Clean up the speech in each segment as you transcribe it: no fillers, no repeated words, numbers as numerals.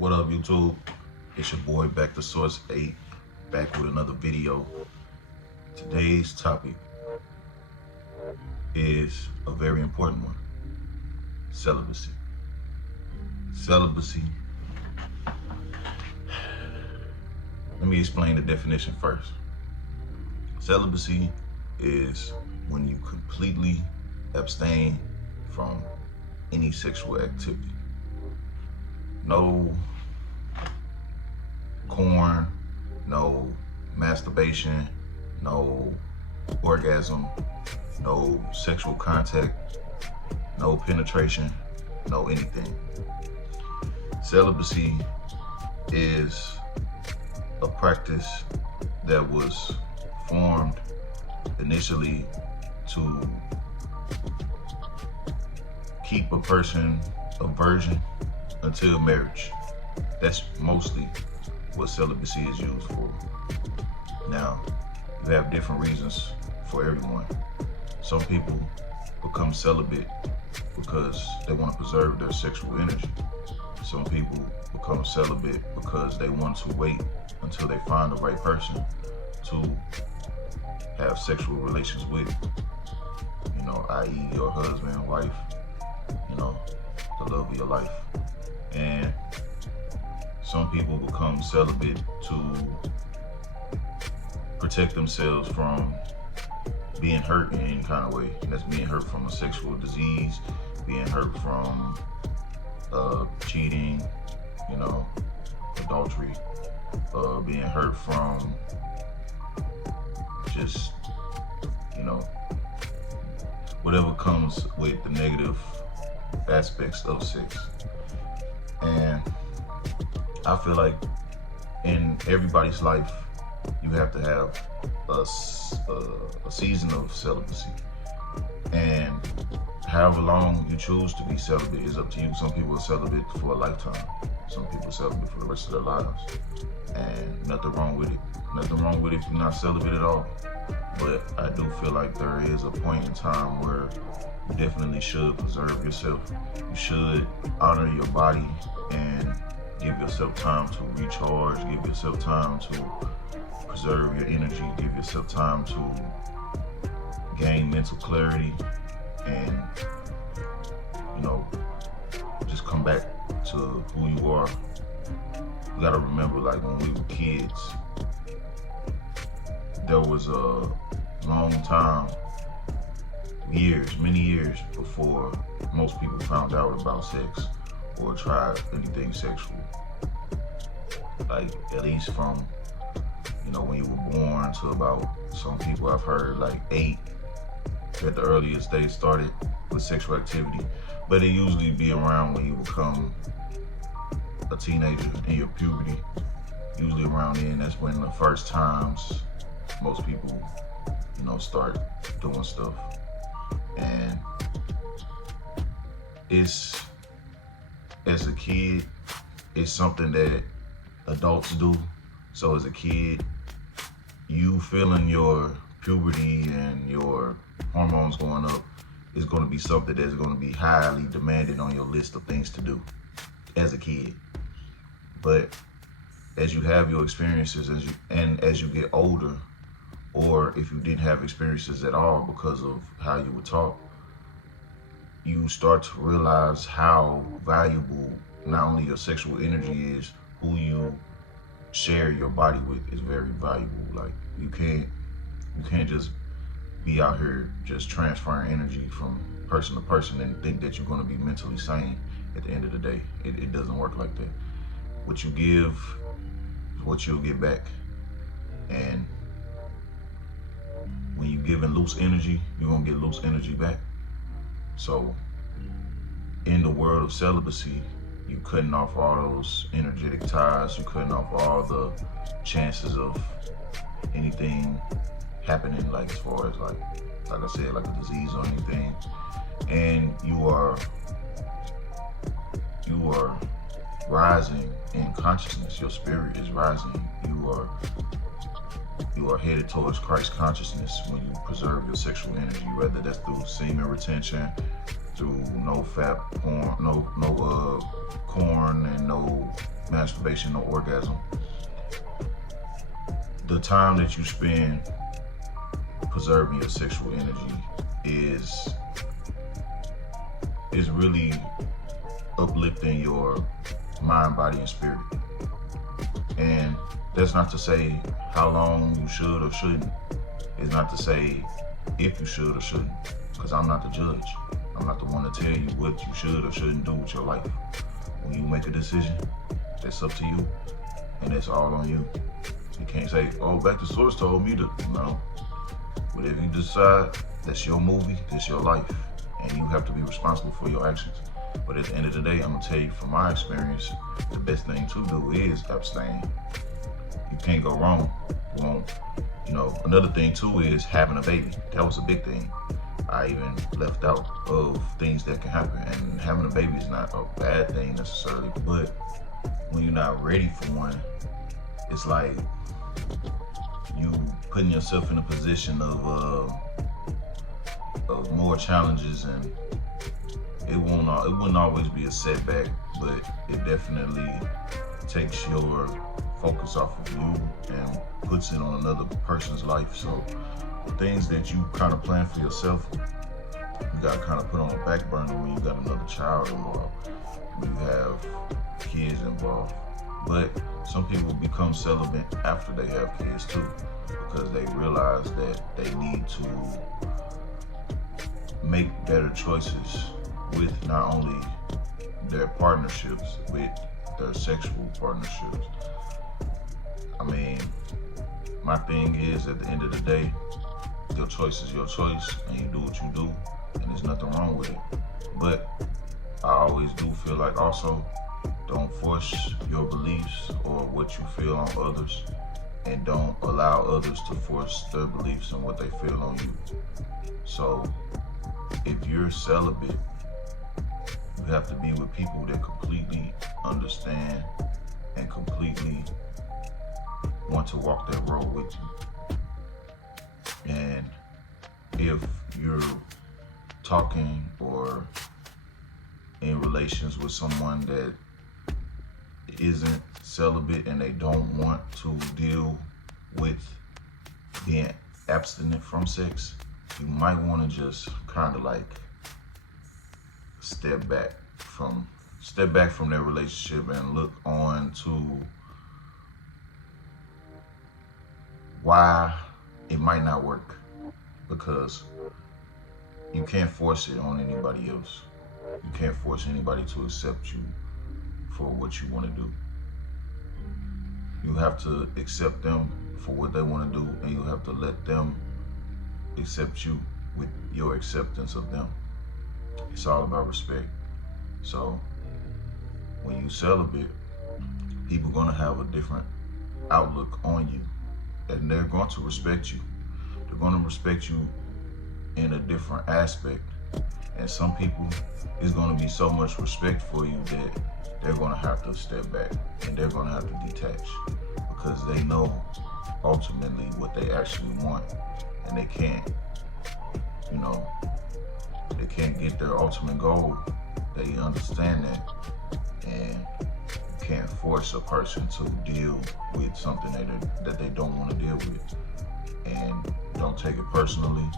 What up, YouTube? It's your boy Back to Source 8, back with another video. Today's topic is a very important one: celibacy. Celibacy. Let me explain the definition first. Celibacy is when you completely abstain from any sexual activity. No corn, no masturbation, no orgasm, no sexual contact, no penetration, no anything. Celibacy is a practice that was formed initially to keep a person a virgin until marriage. That's mostly what celibacy is used for. Now, you have different reasons for everyone. Some people become celibate because they want to preserve their sexual energy. Some people become celibate because they want to wait until they find the right person to have sexual relations with, i.e. your husband, wife, the love of your life. And some people become celibate to protect themselves from being hurt in any kind of way. And that's being hurt from a sexual disease, being hurt from cheating, adultery, being hurt from just, whatever comes with the negative aspects of sex. And I feel like in everybody's life, you have to have a season of celibacy. And however long you choose to be celibate is up to you. Some people are celibate for a lifetime. Some people are celibate for the rest of their lives. And nothing wrong with it. Nothing wrong with it if you're not celibate at all. But I do feel like there is a point in time where you definitely should preserve yourself. You should honor your body and give yourself time to recharge, give yourself time to preserve your energy, give yourself time to gain mental clarity and, just come back to who you are. You gotta remember, like when we were kids, there was a long time, many years before most people found out about sex or tried anything sexual. Like at least from, when you were born to about, some people I've heard like 8 at the earliest they started with sexual activity. But it usually be around when you become a teenager in your puberty. Usually around then, that's when the first times most people, start doing stuff. And it's, as a kid, it's something that adults do. So as a kid, you feeling your puberty and your hormones going up is going to be something that's going to be highly demanded on your list of things to do as a kid. But as you have your experiences, as you get older, or if you didn't have experiences at all because of how you were taught, you start to realize how valuable not only your sexual energy is, who you share your body with is very valuable. Like you can't just be out here just transferring energy from person to person and think that you're going to be mentally sane at the end of the day. It doesn't work like that. What you give is what you'll get back. And when you're giving loose energy, you're going to get loose energy back. So in the world of celibacy, you cutting off all those energetic ties, you cutting off all the chances of anything happening, like as far as like I said, like a disease or anything. And you are rising in consciousness. Your spirit is rising. You are headed towards Christ consciousness when you preserve your sexual energy, whether that's through semen retention, through no fat porn, no corn and no masturbation or orgasm, the time that you spend preserving your sexual energy is really uplifting your mind, body, and spirit. And that's not to say how long you should or shouldn't. It's not to say if you should or shouldn't, because I'm not the judge. I'm not the one to tell you what you should or shouldn't do with your life. When you make a decision, that's up to you, and it's all on you. You can't say, oh, back to source told me to. No. Whatever you decide, that's your movie, that's your life, and you have to be responsible for your actions. But at the end of the day, I'm gonna tell you from my experience, the best thing to do is abstain. You can't go wrong. Another thing too is having a baby. That was a big thing. I even left out of things that can happen, and having a baby is not a bad thing necessarily, but when you're not ready for one, it's like you putting yourself in a position of more challenges, and it wouldn't always be a setback, but it definitely takes your focus off of you and puts it on another person's life. So the things that you kind of plan for yourself, you got to kind of put on a back burner when you got another child involved, when you have kids involved. But some people become celibate after they have kids too, because they realize that they need to make better choices with not only their partnerships, with their sexual partnerships. I mean, my thing is, at the end of the day, your choice is your choice, and you do what you do, and there's nothing wrong with it. But I always do feel like also, don't force your beliefs or what you feel on others, and don't allow others to force their beliefs and what they feel on you. So if you're celibate, you have to be with people that completely understand and completely want to walk that road with you. And if you're talking or in relations with someone that isn't celibate and they don't want to deal with being abstinent from sex, you might want to just kind of like step back from their relationship and look on to why it might not work, because you can't force it on anybody else. You can't force anybody to accept you for what you want to do. You have to accept them for what they want to do, and you have to let them accept you with your acceptance of them. It's all about respect. So when you celibate, people are going to have a different outlook on you, and they're going to respect you. They're going to respect you in a different aspect. And some people, it's going to be so much respect for you that they're going to have to step back, and they're going to have to detach, because they know ultimately what they actually want, and they can't get their ultimate goal. They understand that, and you can't force a person to deal with something that they don't want to deal with. And don't take it personally.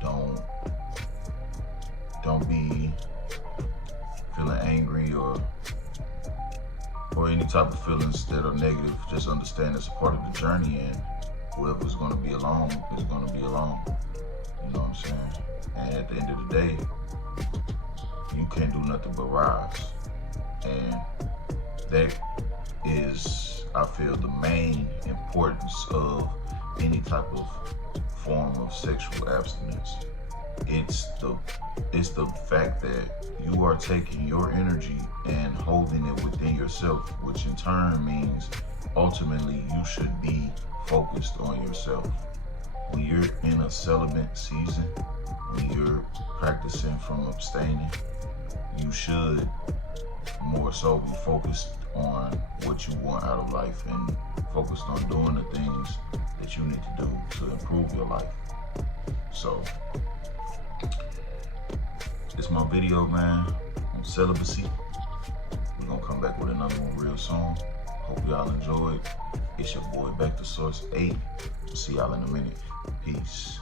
Don't be feeling angry or any type of feelings that are negative. Just understand it's a part of the journey, and whoever's going to be alone is going to be alone. You know what I'm saying? And at the end of the day, you can't do nothing but rise. And that is, I feel, the main importance of any type of form of sexual abstinence. It's the fact that you are taking your energy and holding it within yourself, which in turn means ultimately you should be focused on yourself. When you're in a celibate season, when you're practicing from abstaining, you should more so be focused on what you want out of life and focused on doing the things that you need to do to improve your life. So, it's my video, man, on celibacy. We're gonna come back with another one real soon. Hope y'all enjoyed. It's your boy Back to Source 8. See y'all in a minute. Peace.